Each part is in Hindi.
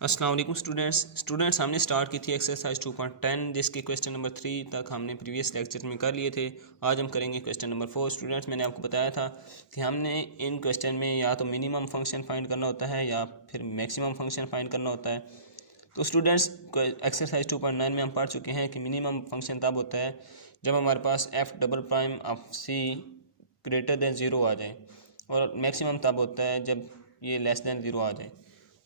अस्सलाम वालेकुम स्टूडेंट्स हमने स्टार्ट की थी एक्सरसाइज 2.10 जिसके क्वेश्चन नंबर 3 तक हमने प्रीवियस लेक्चर में कर लिए थे। आज हम करेंगे क्वेश्चन नंबर 4। स्टूडेंट्स, मैंने आपको बताया था कि हमने इन क्वेश्चन में या तो मिनिमम फंक्शन फाइंड करना होता है या फिर मैक्सिमम फंक्शन फाइंड करना होता है। तो स्टूडेंट्स, एक्सरसाइज 2.9 में हम पढ़ चुके हैं कि मिनिमम फंक्शन तब होता है जब हमारे पास F double prime of C greater than zero आ जाए, और मैक्सिमम तब होता है जब ये लेस देन ज़ीरो आ जाए।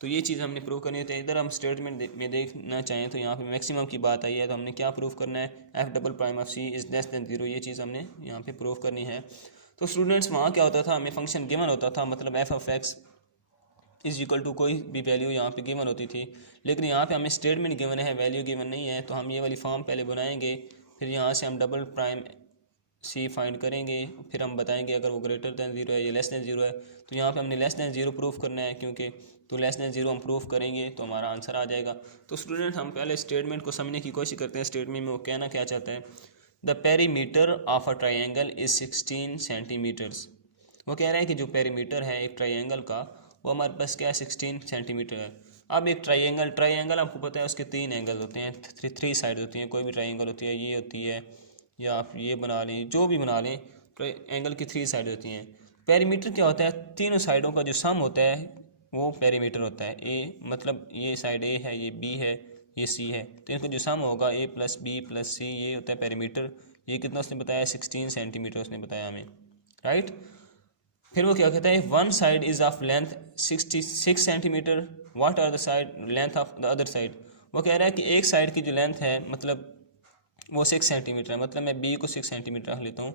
तो ये चीज़ हमने प्रूव करनी होती है। इधर हम स्टेटमेंट में देखना चाहें तो यहाँ पे मैक्सिमम की बात आई है, तो हमने क्या प्रूव करना है, F double prime of C is less than zero. ये चीज़ हमने यहाँ पे प्रूव करनी है। तो स्टूडेंट्स, वहाँ क्या होता था, हमें फंक्शन गिवन होता था, मतलब F of X is equal to कोई भी वैल्यू यहाँ पे गिवन होती थी। लेकिन यहाँ पे हमें स्टेटमेंट गिवन है, वैल्यू गिवन नहीं है। तो हम ये वाली फॉर्म पहले बनाएंगे, फिर यहाँ से हम डबल प्राइम सी फाइंड करेंगे, फिर हम बताएंगे अगर वो ग्रेटर दैन ज़ीरो है या लेस दैन ज़ीरो है। तो यहाँ पे हमने लेस दैन ज़ीरो प्रूफ करना है, क्योंकि तो लेस दैन ज़ीरो हम प्रूफ करेंगे तो हमारा आंसर आ जाएगा। तो स्टूडेंट, हम पहले स्टेटमेंट को समझने की कोशिश करते हैं। स्टेटमेंट में वो कहना क्या चाहता है, the perimeter of a triangle is 16 centimetres. वो कह रहे हैं कि जो पेरीमीटर है एक ट्राइंगल का, वो हमारे पास क्या है, 16 सेंटीमीटर है। अब एक ट्राइंगल आपको पता है उसके 3 एंगल होते हैं, थ्री साइड होती हैं। कोई भी ट्राइंगल होती है, ये होती है, या आप ये बना लें, जो भी बना लें, एंगल की 3 साइड होती हैं। पेरीमीटर क्या होता है, तीनों साइडों का जो सम होता है वो पेरीमीटर होता है। ए मतलब ये साइड ए है, ये बी है, ये सी है, तो इनका जो सम होगा ए प्लस बी प्लस सी, ये होता है पेरीमीटर। ये कितना उसने बताया, 16 सेंटीमीटर उसने बताया हमें, राइट। फिर वो क्या कहता है, one side is of length 66 centimetre, what are the side length of the other side. वो कह रहा है कि एक साइड की जो लेंथ है, मतलब वो 6 सेंटीमीटर है, मतलब मैं बी को 6 सेंटीमीटर रख लेता हूँ।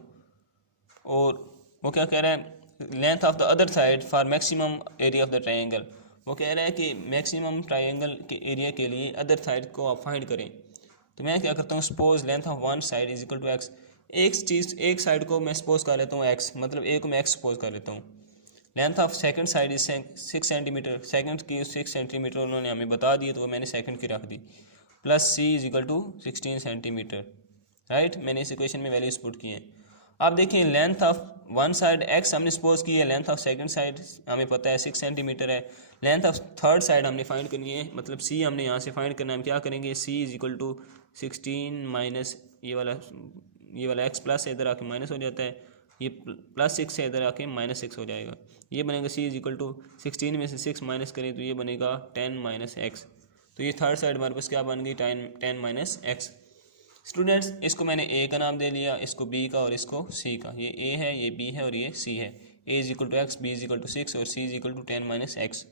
और वो क्या कह रहा है, length of the other side for maximum area of the triangle. वो कह रहा है कि मैक्सिमम ट्राइंगल के एरिया के लिए अदर साइड को आप फाइंड करें। तो मैं क्या करता हूँ, suppose length of one side is equal to X. एक साइड को मैं सपोज कर लेता हूँ एक्स, मतलब ए को मैं एक्स सपोज कर लेता हूँ। Length of second side is 6 centimetre, second की 6 सेंटीमीटर उन्होंने हमें बता दी, तो वो मैंने सेकंड की रख दी, plus C is equal to 16 centimetre, right. मैंने इस इक्वेशन में वैल्यूज पुट की हैं। आप देखिए, length of one side x हमने सपोज की है, लेंथ ऑफ सेकंड साइड हमें पता है 6 सेंटीमीटर है। लेंथ ऑफ थर्ड साइड हमने फाइंड करनी है, मतलब सी हमने यहाँ से फाइंड करना है। हम क्या करेंगे, सी इज इक्वल टू 16 माइनस ये वाला एक्स प्लस है, इधर आके माइनस हो जाता है, ये प्लस 6 है, इधर आके माइनस 6 हो जाएगा। ये बनेगा सी इज इक्वल टू 16 में से 6 माइनस करें तो ये बनेगा 10 माइनस एक्स। तो ये थर्ड साइड हमारे पास क्या बन गई, 10 माइनस एक्स। स्टूडेंट्स, इसको मैंने ए का नाम दे लिया, इसको बी का और इसको सी का। ये ए है, ये बी है और ये सी है। A is equal to X, B is equal to 6 और C is equal to 10 minus X.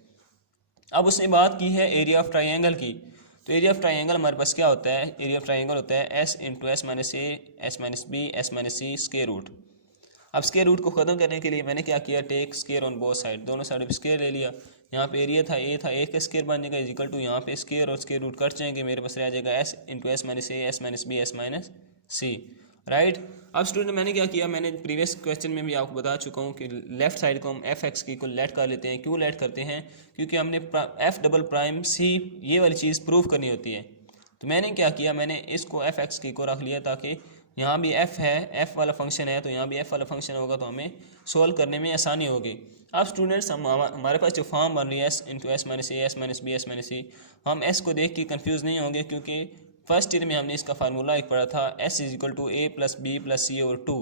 अब उसने बात की है एरिया ऑफ ट्राइंगल की। तो एरिया ऑफ ट्राइंगल हमारे पास क्या होता है, एरिया ऑफ ट्राइंगल होता है S into S minus A S minus B S minus C square root. अब स्क्वायर रूट को ख़त्म करने के लिए मैंने क्या किया, take square on both side, दोनों साइड पर स्क्वायर ले लिया। यहाँ पे एरिया था, ए का स्क्वायर बन जाएगा इज इक्वल टू, यहाँ पे स्क्वायर और स्क्वायर रूट कट जाएंगे, मेरे पास रह जाएगा S into S minus A S minus B S minus C, right. अब स्टूडेंट, मैंने क्या किया, मैंने प्रीवियस क्वेश्चन में भी आपको बता चुका हूँ कि लेफ्ट साइड को हम एफ एक्स की को लेट कर लेते हैं। क्यों लेट करते हैं, क्योंकि हमने एफ डबल प्राइम सी ये वाली चीज़ प्रूव करनी होती है। तो मैंने क्या किया, मैंने इसको एफ एक्स की को रख लिया, ताकि यहाँ भी एफ है, एफ वाला फंक्शन है, तो यहाँ भी एफ वाला फंक्शन होगा, तो हमें सोल्व करने में आसानी होगी। अब स्टूडेंट्स, हमारे पास जो फॉर्म बन रही है S into S minus A S minus B S minus C, हम एस को देख के कन्फ्यूज़ नहीं होंगे, क्योंकि फर्स्ट ईयर में हमने इसका फार्मूला एक पढ़ा था, S is equal to A plus B plus C over 2।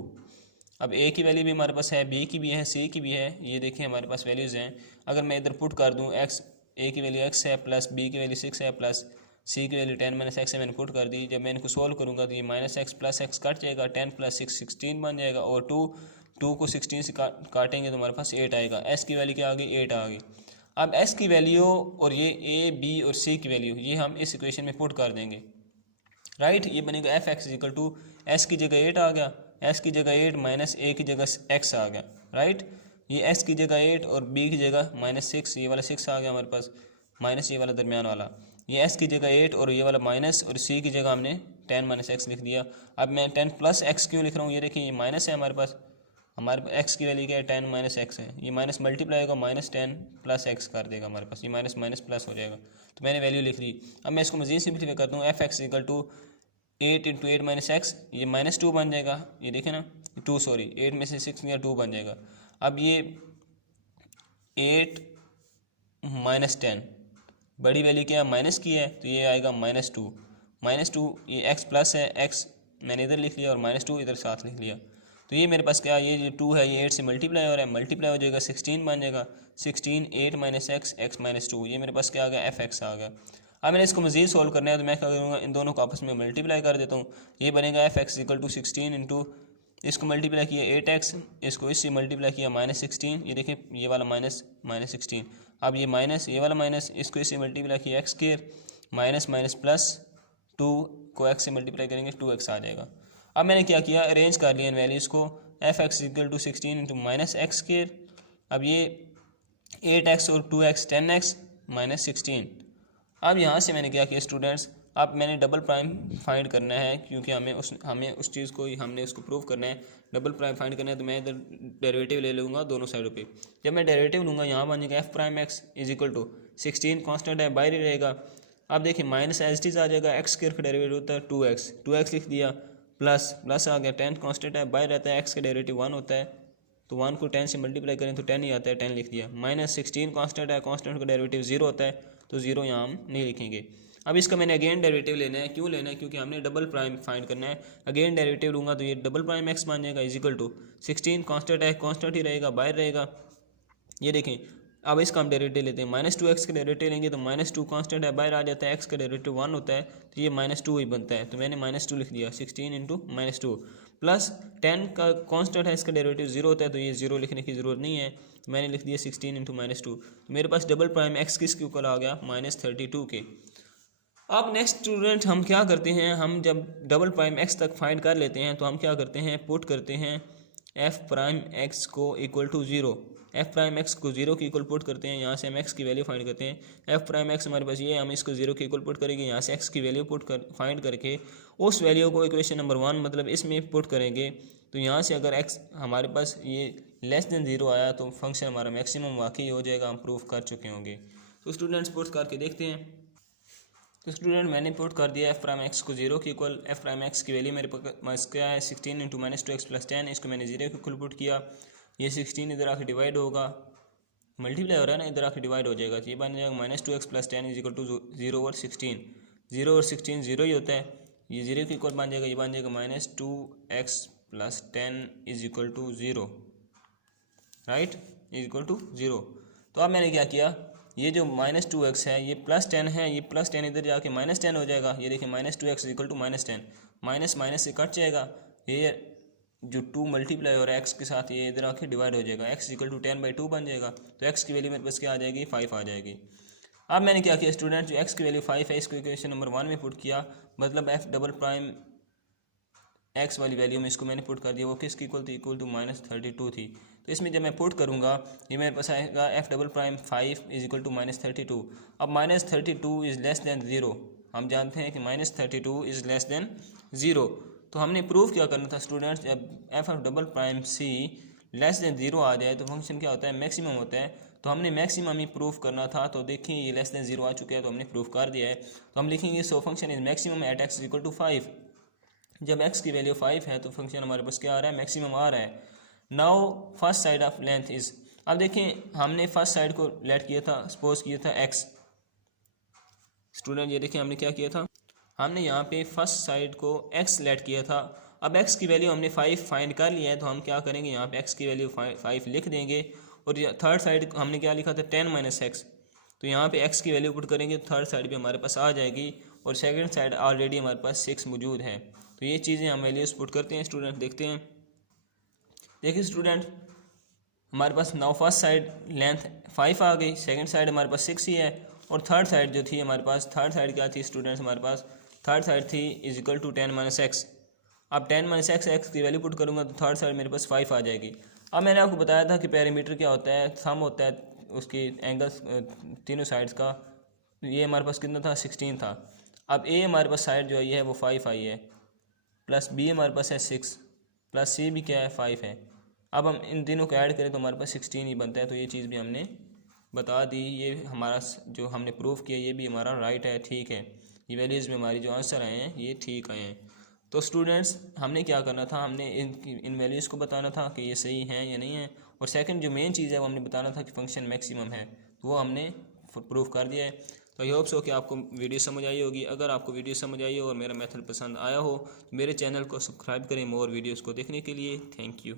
अब ए की वैल्यू भी हमारे पास है, बी की भी है, सी की भी है, ये देखिए हमारे पास वैल्यूज़ हैं। अगर मैं इधर पुट कर दूँ, एक्स ए की वैल्यू एक्स है, प्लस बी की वैल्यू 6 है, प्लस सी की वैल्यू 10 माइनस एक्स है, मैंने पुट कर दी। जब मैं इनको सोल्व करूँगा तो ये minus x plus x cut जाएगा, 10 प्लस 6 16 बन जाएगा, और 2 को 16 से काटेंगे तो हमारे पास 8 आएगा। एस की वैल्यू क्या आ गई, 8 आ गई। अब एस की वैल्यू और ये ए बी और सी की वैल्यू ये हम इस इक्वेशन में पुट कर देंगे, राइट। ये बनेगा F X equal to, S की जगह 8 आ गया, एस की जगह 8 माइनस ए की जगह एक्स आ गया, राइट। ये एस की जगह 8 और बी की जगह माइनस 6, ये वाला 6 आ गया हमारे पास, माइनस ये वाला दरमियान वाला। ये एस की जगह 8 और ये वाला माइनस, और सी की जगह हमने 10 माइनस एक्स लिख दिया। अब मैं 10 प्लस एक्स क्यों लिख रहा हूँ, ये देखिए ये माइनस है हमारे पास एक्स की वैल्यू क्या है, 10 माइनस एक्स है। ये माइनस मल्टीप्लाई होगा, माइनस 10 प्लस एक्स कर देगा हमारे पास, ये माइनस माइनस प्लस हो जाएगा। तो मैंने वैल्यू लिख ली। अब मैं इसको मजीद सिंपलीफाई करता हूँ, F X equal to 8 into 8 minus X, ये माइनस 2 बन जाएगा, ये देखें ना, 2 सॉरी 8 में से 6 गया 2 बन जाएगा। अब ये 8 माइनस 10 बड़ी वैल्यू क्या है, माइनस की है, तो ये आएगा -2 ये एक्स प्लस है, एक्स मैंने इधर लिख लिया और -2 इधर साथ लिख लिया। तो ये मेरे पास क्या, ये जो 2 है ये 8 से मल्टीप्लाई हो रहा है, मल्टीप्लाई हो जाएगा 16 बन जाएगा, 16 8 माइनस एक्स, एक्स -2, ये मेरे पास क्या आ गया, एफ एक्स आ गया। अब मैंने इसको मज़ीद सॉल्व करना है तो मैं क्या करूँगा, इन दोनों को आपस में मल्टीप्लाई कर देता हूँ। ये बनेगा F X equal to 16 into, इसको मल्टीप्लाई किया 8x, इसको इससे मल्टीप्लाई किया -16, ये देखिए ये वाला -16, अब ये माइनस, ये वाला माइनस, इसको इससे मल्टीप्लाई किया x square, minus minus plus 2 को x से मल्टीप्लाई करेंगे 2x आ जाएगा। अब मैंने क्या किया, अरेंज कर लिया इन वैल्यूज़ को, F X equal to 16 into minus X square, अब ये 8x और 2x 10x -16। अब यहाँ से मैंने क्या किया स्टूडेंट्स, अब मैंने डबल प्राइम फाइंड करना है, क्योंकि हमें उस चीज़ को हमने उसको प्रूव करना है, डबल प्राइम फाइंड करना है, तो मैं इधर डेरिवेटिव ले लूँगा दोनों साइडों पे। जब मैं डेरिवेटिव लूँगा यहाँ बन जाएगा F prime X is equal to 16 constant है बाहर ही रहेगा। अब देखिए माइनस एज इट इज़ आ जाएगा, एक्स स्क्वायर का डेरिवेटिव होता है 2x लिख दिया, प्लस आ गया 10 कॉन्स्टेंट है बाहर रहता है, एक्स का डेरिवेटिव 1 होता है, तो 1 को 10 से मल्टीप्लाई करें तो 10 ही आता है, 10 लिख दिया। -16 कॉन्स्टेंट है, कॉन्स्टेंट का डेरिवेटिव 0 होता है, तो 0 यहाँ हम नहीं लिखेंगे। अब इसका मैंने अगेन डेरिवेटिव लेना है, क्यों लेना है, क्योंकि हमने डबल प्राइम फाइंड करना है। अगेन डेरिवेटिव लूँगा तो ये डबल प्राइम एक्स बन जाएगा इज इक्वल टू 16 कॉन्स्टेंट है, कॉन्स्टेंट ही रहेगा, बाहर रहेगा। ये देखें, अब इसका हम डेरिवेटिव लेते हैं, -2x का डेरिवेटिव लेंगे तो -2 कांस्टेंट है बाहर आ जाता है, x का डेरिवेटिव 1 होता है, तो ये -2 ही बनता है, तो मैंने -2 लिख दिया, 16 इंटू -2 प्लस 10 का कांस्टेंट है, इसका डेरिवेटिव 0 होता है, तो ये 0 लिखने की ज़रूरत नहीं है, तो मैंने लिख दिया 16 इंटू -2। तो मेरे पास डबल प्राइम x किसके ऊपर आ गया, -32 के। अब नेक्स्ट स्टूडेंट हम क्या करते हैं, हम जब डबल प्राइम x तक फाइंड कर लेते हैं तो हम क्या करते हैं, पुट करते हैं f प्राइम x को equal to 0, F prime X को 0 के इक्वल पुट करते हैं, यहाँ से हम x की वैल्यू फाइंड करते हैं। एफ प्राइम एक्स हमारे पास ये है, हम इसको 0 के इक्वल पुट करेंगे, यहाँ से x की वैल्यू फाइंड करके उस वैल्यू को इक्वेशन नंबर 1 मतलब इसमें पुट करेंगे। तो यहाँ से अगर x हमारे पास ये लेस देन 0 आया तो फंक्शन हमारा मैक्सिमम वाकई हो जाएगा, हम प्रूफ कर चुके होंगे। तो स्टूडेंट्स पुट करके देखते हैं। तो स्टूडेंट मैंने पुट कर दिया एफ प्राइम एक्स को 0 के इक्वल, एफ प्राइम एक्स की वैल्यू मेरे पास क्या है 16 इंटू -2x प्लस 10, इसको मैंने 0 के इक्वल पुट किया, ये 16 इधर आके डिवाइड होगा, मल्टीप्लाई हो रहा है ना, इधर आके डिवाइड हो जाएगा, तो ये बन जाएगा -2x plus 10 is equal to 0 और 16, 0 और 16 0 ही होता है, ये 0 के इक्वल बन जाएगा, ये बन जाएगा -2x plus 10 is equal to 0, right, is equal to 0। तो अब मैंने क्या किया, ये जो -2x है ये प्लस 10 है, ये प्लस 10 इधर जाके -10 हो जाएगा, ये देखिए -2x equal to -10, minus minus से कट जाएगा, ये जो 2 मल्टीप्लाई हो रहा है x के साथ ये इधर आके डिवाइड हो जाएगा, x इक्वल टू 10/2 बन जाएगा, तो x की वैल्यू मेरे पास क्या आ जाएगी 5 आ जाएगी। अब मैंने क्या किया स्टूडेंट, जो x की वैल्यू 5 है इसको इक्वेशन नंबर 1 में पुट किया, मतलब f डबल प्राइम x वाली वैल्यू में इसको मैंने पुट कर दिया, वो किसकी इक्वल थी, इक्वल टू -32 थी। तो इसमें जब मैं पुट करूँगा ये मेरे पास आएगा f double prime 5 is equal to -32। अब -32 इज़ लेस दैन 0, हम जानते हैं कि -32 इज़ लेस दैन 0, तो हमने प्रूव क्या करना था स्टूडेंट्स, जब F double prime C less than 0 आ जाए तो फंक्शन क्या होता है, मैक्सिमम होता है, तो हमने मैक्सिमम ही प्रूफ करना था। तो देखिए ये लेस दैन 0 आ चुका है तो हमने प्रूफ कर दिया है, तो हम लिखेंगे so function is maximum at x equal to 5। जब x की वैल्यू 5 है तो फंक्शन हमारे पास क्या आ रहा है, मैक्सिमम आ रहा है। Now first side of length is, अब देखें हमने फर्स्ट साइड को लेट किया था, सपोज किया था x, स्टूडेंट ये देखिए हमने क्या किया था, हमने यहाँ पे फर्स्ट साइड को x लेट किया था। अब x की वैल्यू हमने 5 फाइंड कर लिया है, तो हम क्या करेंगे यहाँ पे x की वैल्यू 5 लिख देंगे, और थर्ड साइड हमने क्या लिखा था 10 - x, तो यहाँ पे x की वैल्यू पुट करेंगे तो थर्ड साइड भी हमारे पास आ जाएगी, और सेकंड साइड ऑलरेडी हमारे पास 6 मौजूद है। तो ये चीज़ें हम वैल्यूज पुट करते हैं स्टूडेंट, देखते हैं। देखिए स्टूडेंट हमारे पास नाउ फर्स्ट साइड लेंथ 5 आ गई, सेकंड साइड हमारे पास 6 ही है, और थर्ड साइड जो थी हमारे पास, थर्ड साइड क्या थी स्टूडेंट्स, हमारे पास थर्ड साइड थी इज इक्वल टू 10 - x। अब 10 - x की वैल्यू पुट करूँगा तो थर्ड साइड मेरे पास 5 आ जाएगी। अब मैंने आपको बताया था कि पैरामीटर क्या होता है, सम होता है उसकी एंगल्स तीनों साइड्स का, ये हमारे पास कितना था 16 था। अब ए हमारे पास साइड जो आई है वो 5 आई है, प्लस बी हमारे पास है 6, प्लस सी भी क्या है 5 है। अब हम इन तीनों को ऐड करें तो हमारे पास 16 ही बनता है, तो ये चीज़ भी हमने बता दी, ये हमारा जो हमने प्रूफ किया ये भी हमारा राइट है, ठीक है, ये वैल्यूज़ में हमारी जो आंसर आए हैं ये ठीक आए हैं। तो स्टूडेंट्स हमने क्या करना था, हमने इन वैल्यूज़ को बताना था कि ये सही हैं या नहीं है, और सेकंड जो मेन चीज़ है वो हमने बताना था कि फंक्शन मैक्सिमम है, तो वो हमने प्रूफ कर दिया है। तो आई होप सो कि आपको वीडियो समझ आई होगी। अगर आपको वीडियो समझ आई हो और मेरा मेथड पसंद आया हो तो मेरे चैनल को सब्सक्राइब करें मोर वीडियोज़ को देखने के लिए। Thank you.